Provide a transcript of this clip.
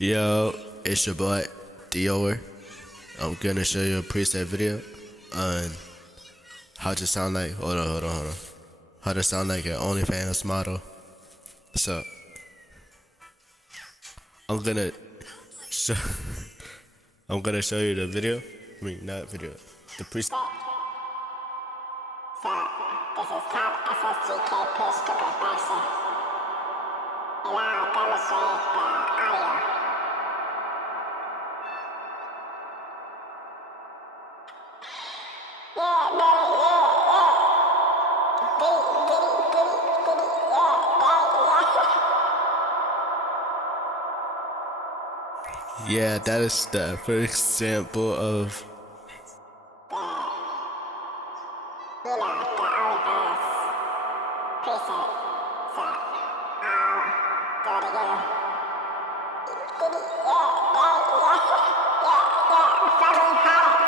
Yo, it's your boy Dior. I'm gonna show you a preset video on how to sound like. Hold on. How to sound like an Onlyfans model. So I'm gonna show. I'm gonna show you the video. I mean, not video. The preset. So, this is top SSGK pitch to perfection. And I'll demonstrate the audio. Yeah, baby, yeah. Diddy, Yeah, that is the first example of. the Onlyfans preset. So, I'll do it again. Diddy, yeah. Fucking hot.